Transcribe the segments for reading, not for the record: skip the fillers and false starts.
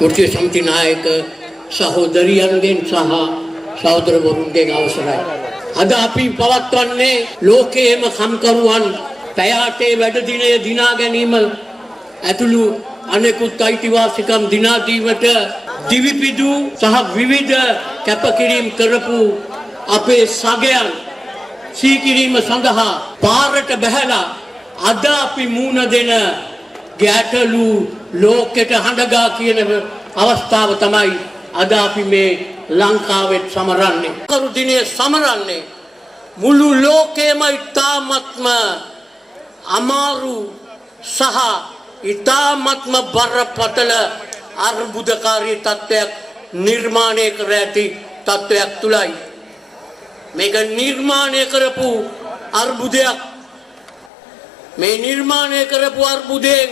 මුර්තිය සමිති නායක සහෝදරියන්ගෙන් සහ සහෝදරවරුන්ගෙන් අවසරයි. අද අපි පවත්වන්නේ ලෝකයේම කම්කරුවන් පැය 8 වැඩ දිනය දිනා ගැනීම ඇතුළු අනෙකුත් අයිතිවාසිකම් දිනා දීමට දිවිපිදු සහ විවිධ කැපකිරීම් කරපු අපේ සගයන් සීකිරීම සඳහා පාරට බැහැලා අද අපි මූණ දෙන ගැටලු ලෝකෙට හඬගා කියන අවස්ථාව තමයි අද අපි මේ ලංකාවෙත් සමරන්නේ. කරු දිනේ සමරන්නේ මුළු ලෝකෙම ඉතාමත්ම අමාරු සහ ඉතාමත්ම බරපතල අර්බුදකාරී තත්ත්වයක් නිර්මාණය කර ඇති තත්ත්වයක් තුලයි. මේක නිර්මාණය කරපු අර්බුදයක්. මේ නිර්මාණය කරපු අර්බුදයෙන්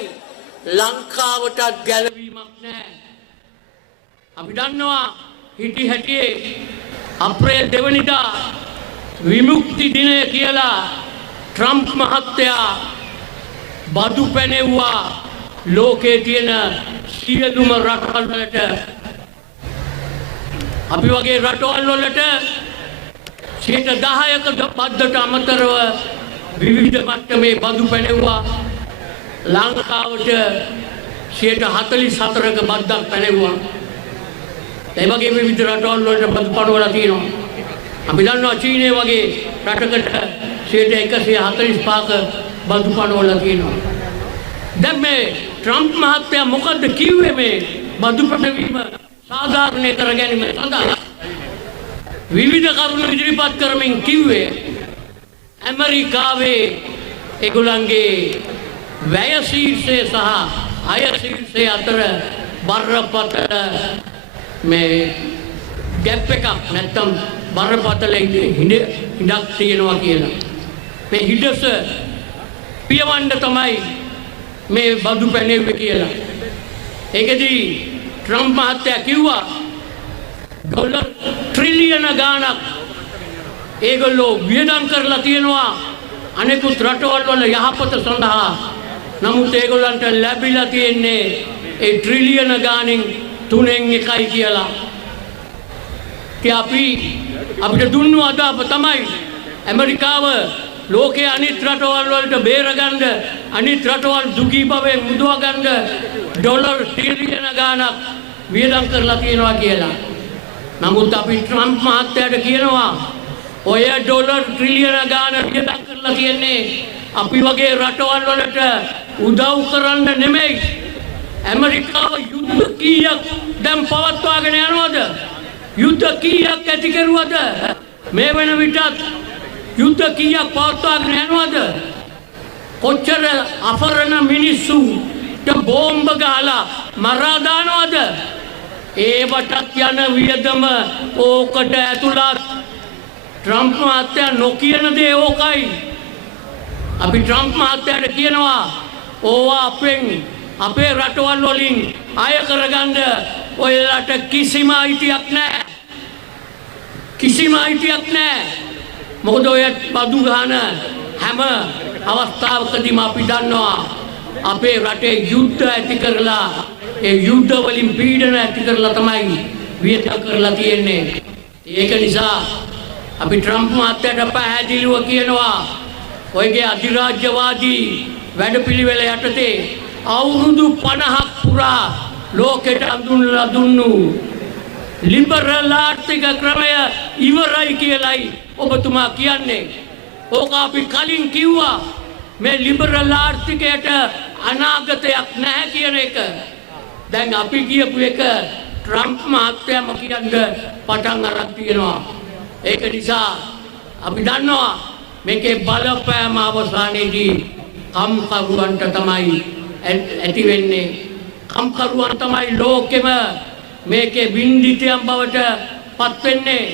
ලංකාවට ගැලවීමක් නැහැ. අපි දන්නවා හිටි හැටියේ අප්‍රේල් 2 වෙනිදා විමුක්ති දිනය කියලා ට්‍රම්ප් මහත්තයා බදු පැනෙව්වා ලෝකයේ තියෙන සියලුම රටවල් වලට. අපි වගේ රටවල් වලට 10% බද්දට අමතරව විවිධ මට්ටමේ බදු පැනෙව්වා. ලංකාවට 44%ක බද්දක් පැනෙව්වා. ඒ වගේ විවිධ රටවල් වලට බදු පනවලා තියෙනවා. අපි දන්නවා චීනය වගේ රටකට 145ක බදු පනවලා තියෙනවා. දැන් මේ ට්‍රම්ප් මහත්තයා මොකද්ද කිව්වේ මේ බදු පැනවීම සාධාරණය කර ගැනීම සඳහා? විවිධ කරුණු ඉදිරිපත් කරමින් කිව්වේ ඇමරිකාවේ ඒගොල්ලන්ගේ වැය ශීර්ෂය සහ අය ශීර්ෂය අතර බරපතල මේ ගැප් එකක් නැත්තම් බරපතල හිඩක් තියෙනවා කියලා. මේ හිඩස පියවන්න තමයි මේ බදු පැනෙව්වේ කියලා. ඒකදී ට්‍රම්ප් මහත්තයා කිව්වා ඩොලර් ට්‍රිලියන ගාණක් ඒගොල්ලෝ වියදම් කරලා තියෙනවා අනෙකුත් රටවල් වල යහපත සඳහා. නමුත් ඒගොල්ලන්ට ලැබිලා තියෙන්නේ ඒ ට්‍රිලියන ගාණෙන් 3/1 කියලා. අපිට දුන්නු අදාප තමයි ඇමරිකාව ලෝකයේ අනිත් රටවල් වලට බේරගන්න අනිත් රටවල් දුගී භවයෙන් මුදවගන්න ඩොලර් ට්‍රිලියන ගාණක් වියදම් කරලා තියෙනවා කියලා. නමුත් අපි ට්‍රම්ප් මහත්තයාට කියනවා ඔය ඩොලර් ට්‍රිලියන ගාණ වියදම් කරලා තියන්නේ අපි වගේ රටවල් වලට උදව් කරන්න නෙමෙයි. ඇමරිකාව යුද්ධ කීයක් දැන් පවත්වාගෙන යනවද? යුද්ධ කීයක් ඇති කරුවද? මේ වෙන විටත් යුද්ධ කීයක් පවත්වාගෙන යනවද? කොච්චර අපරණ මිනිස්සුන්ට බෝම්බ ගහලා මරා දානවද? ඒවටත් යන වියදම ඕකට ඇතුළත්. ට්‍රම්ප් මහත්තයා නොකියන දේ ඕකයි. අපි ට්‍රම්ප් මහත්තයාට කියනවා ඕවා අපේ රටවල් වලින් අය කරගන්න ඔයලාට කිසිම අයිතියක් නැහැ. කිසිම අයිතියක් නැහැ. මොකද ඔය බදු ගහන හැම අවස්ථාවකදීම අපි දන්නවා අපේ රටේ යුද්ධ ඇති කරලා ඒ යුද්ධ වලින් පීඩන ඇති කරලා තමයි වියදම් කරලා තියෙන්නේ. ඒක නිසා අපි ට්‍රම්ප් මහත්තයාට පැහැදිලිව කියනවා ඔයගේ අධිරාජ්‍යවාදී වැඩපිළිවෙල යටතේ අවුරුදු 50ක් පුරා ලෝකෙට අඳුන්ලා දුන්නු ලිබරල් ආර්ථික ක්‍රමය ඉවරයි කියලයි ඔබතුමා කියන්නේ. ඕක අපි කලින් කිව්වා මේ ලිබරල් ආර්ථිකයට අනාගතයක් නැහැ කියන එක. දැන් අපි කියපු එක ට්‍රම්ප් මහත්තයාම කියන්න පටන් අරන් තියෙනවා. ඒක නිසා අපි දන්නවා මේකේ බලපෑම අවසානයේදී කම්කරුවන්ට තමයි ඇති වෙන්නේ. කම්කරුවන් තමයි ලෝකෙම මේකේ බින්දිතයන් බවට පත් වෙන්නේ.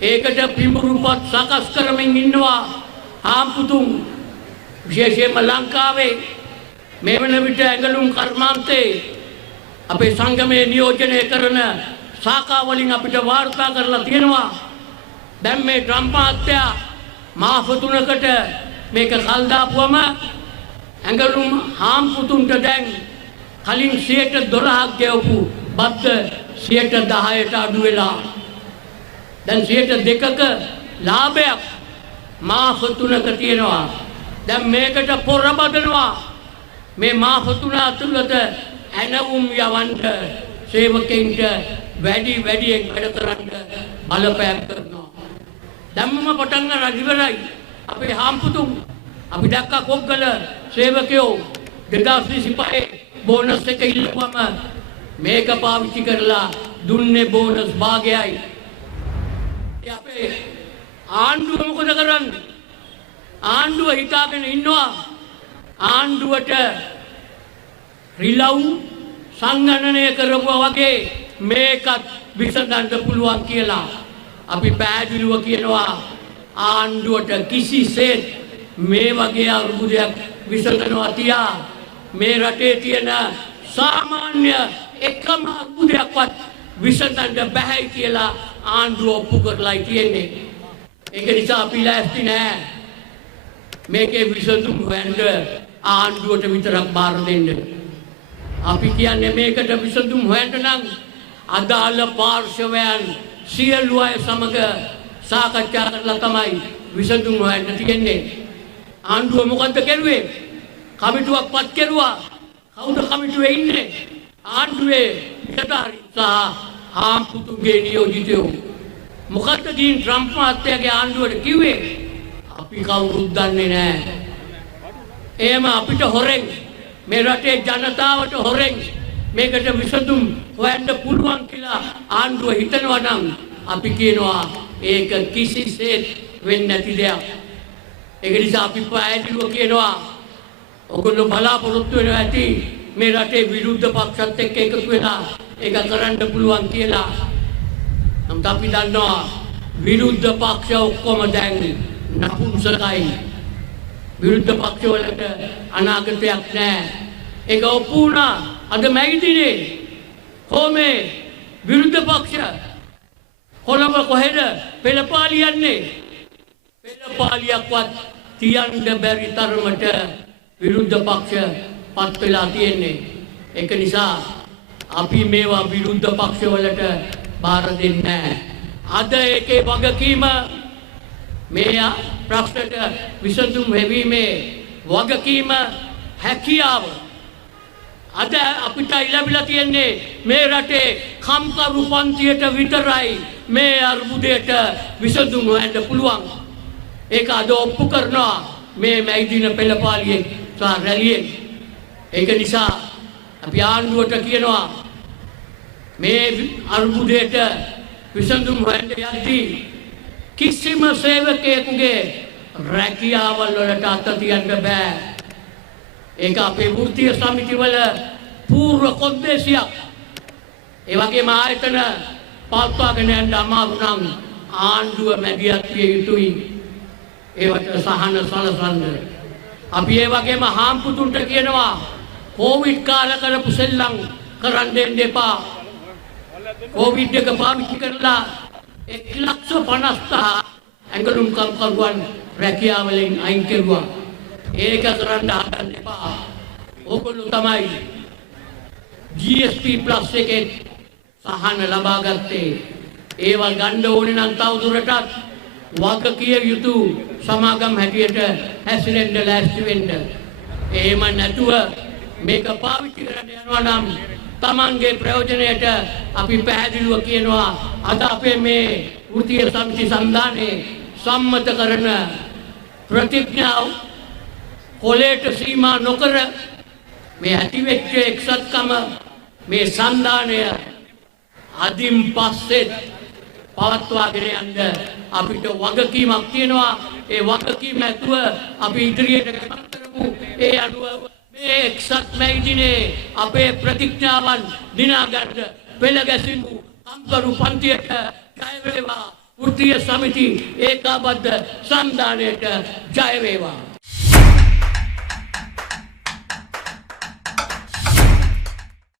ඒකට පිඹුරුපත් සකස් කරමින් ඉන්නවා ආම්පුතුන්. විශේෂයෙන්ම ලංකාවේ මේ වෙන විට ඇඟලුම් කර්මාන්තේ අපේ සංගමයේ නියෝජනය කරන ශාඛාවලින් අපිට වාර්තා කරලා තියෙනවා. දැන් මේ ට්‍රම්ප් මහත්තයා මාස 3කට මේක කල් දාපුවම ඇඟලුම් හාම්පුතුන්ට දැන් කලින් 12ක් ගෙවපු බත් 10%ට අඩු වෙලා දැන් 2%ක ලාභයක් මාස 3ක තියෙනවා. දැන් මේකට පොර බදනවා. මේ මාස 3 ඇතුළත ඇනවුම් යවන්න සේවකයන්ට වැඩියෙන් වැඩ කරන්න බලපෑම් කරනවා. දැම්මම පටන් ගන්න ඉවරයි. අපේ හාම්පුතුන් අපි දැක්ක කොග්ගල සේවකයෝ 2025 බෝනස් එක ඉල්ලුවම මේක පාවිච්චි කරලා දුන්නේ බෝනස් භාගයයි. අපේ ආණ්ඩුව මොකද කරන්නේ? ආණ්ඩුව හිතාගෙන ඉන්නවා ආණ්ඩුවට රිලව් සංගණනය කරපුවා වගේ මේකත් විසඳන්න පුළුවන් කියලා. අපි පැහැදිලිව කියනවා ආණ්ඩුවට කිසිසේත් මේ වගේ අර්බුදයක් විසඳනවා තියා මේ රටේ තියෙන සාමාන්‍ය එකම අර්බුදයක්වත් විසඳන්න බැහැ කියලා ආණ්ඩුව ඔප්පු කරලායි තියෙන්නේ. ඒක නිසා අපි ලෑස්ති නෑ මේකේ විසඳුම් හොයන්න ආණ්ඩුවට විතරක් බාර දෙන්න. අපි කියන්නේ මේකට විසඳුම් හොයන්න නම් අදාළ පාර්ශවයන් සියලු අය සමග සාකච්ඡා කරලා තමයි විසඳුම් හොයන්න තියෙන්නේ. ආණ්ඩුව මොකද්ද කරුවේ? කමිටුවක් පත් කරුවා. කවුද කමිටුවේ ඉන්නේ? ආණ්ඩුවේ නිලධාරීන් සහ හාම්පුතුන්ගේ නියෝජිතයෝ. මොකද්ද දීන් ට්‍රම්ප් මහත්තයාගේ ආණ්ඩුවට කිව්වේ? අපි කවුරුත් දන්නේ නැහැ. එහෙම අපිට හොරෙන් මේ රටේ ජනතාවට හොරෙන් මේකට විසඳුම් හොයන්න පුළුවන් කියලා ආණ්ඩුව හිතනවා නම් අපි කියනවා ඒක කිසිසේත් වෙන්නේ නැති දෙයක්. ඒක නිසා අපි පැහැදිලිව කියනවා ඔයගොල්ලෝ බලාපොරොත්තු වෙනවා ඇති මේ රටේ විරුද්ධ පක්ෂත් එක්ක එකතු වෙලා ඒක කරන්න පුළුවන් කියලා. නමුත් අපි දන්නවා විරුද්ධ පක්ෂ ඔක්කොම දැන් නපුංසකයි. විරුද්ධ පක්ෂ වලට අනාගතයක් නැහැ. ඒක ඔප්පු වුණා අද මැයිදිනේ. කොහොමේ විරුද්ධ පක්ෂ කොළඹ කොහෙද පෙළපාලියන්නේ? පෙළපාලියක්වත් තියන්න බැරි තරමට විරුද්ධ පක්ෂ පත් වෙලා තියෙන්නේ. ඒක නිසා අපි මේවා විරුද්ධ පක්ෂ වලට බාර දෙන්නේ නැහැ. අද ඒකේ වගකීම මේ ප්‍රශ්නට විසඳුම් ලැබීමේ වගකීම හැකියාව අද අපිට ලැබිලා තියෙන්නේ මේ රටේ කම්කරු පන්තියට විතරයි මේ අර්බුදයට විසඳුම් හොයන්න පුළුවන්. ඒක අද ඔප්පු කරනවා මේ මැයිදින පෙළපාලියෙන් සහ රැළියෙන්. ඒක නිසා අපි ආණ්ඩුවට කියනවා මේ අර්බුදයට විසඳුම් හොයන්න යද්දී කිසිම සේවකයෙකුගේ රැකියාවල් වලට අත තියන්න බෑ. ඒක අපේ වෘත්තීය සමිතිවල පූර්ව කොන්දේසියක්. ඒ වගේම ආයතන පවත්වාගෙන යන්න අමාරු නම් ආණ්ඩුව මැදිහත් විය යුතුයි. ඒවට සහන සලසන්න. අපි ඒ වගේම හාම්පුතුන්ට කියනවා කොවිඩ් කාලේ කරපු සෙල්ලම් කරන්න දෙන්න එපා. කොවිඩ් එක පාවිච්චි කරලා 1,50,000 ඇඟලුම් කම්කරුවන් රැකියාවලින් අයින් කෙරුවා. ඒක කරන්න හදන්න එපා. ඕගොල්ලෝ තමයි GSP plus එකේ සහන ලබා ගත්තේ. ඒවා ගන්න ඕනේ නම් තවදුරටත් වගකිය යුතු සමාගම් හැටියට හැසිරෙන්න ලෑස්ති වෙන්න. එහෙම නැතුව මේක පාවිච්චි කරන්න යනවා නම් තමන්ගේ ප්‍රයෝජනයට අපි පැහැදිලිව කියනවා අද අපේ මේ වෘත්තීය සමිති සම්දානයේ සම්මත කරන ප්‍රතිඥාව කොලේට සීමා නොකර මේ ඇතිවෙච්ච එක්සත්කම මේ සම්දානය අදින් පස්සේ පවත්වාගෙන යන්න අපිට වගකීමක් තියෙනවා. ඒ වගකීම ඇතුව අපි ඉදිරියට ගමන් කරමු. ඒ අනුව මේ එක්සත් මැයිදිනේ අපේ ප්‍රතිඥාවන් දිනා ගන්න පෙළ ගැසීමු. කම්කරු පන්තියට ජය වේවා. වෘත්තීය සමිති ඒකාබද්ධ සම්දානයට ජය වේවා.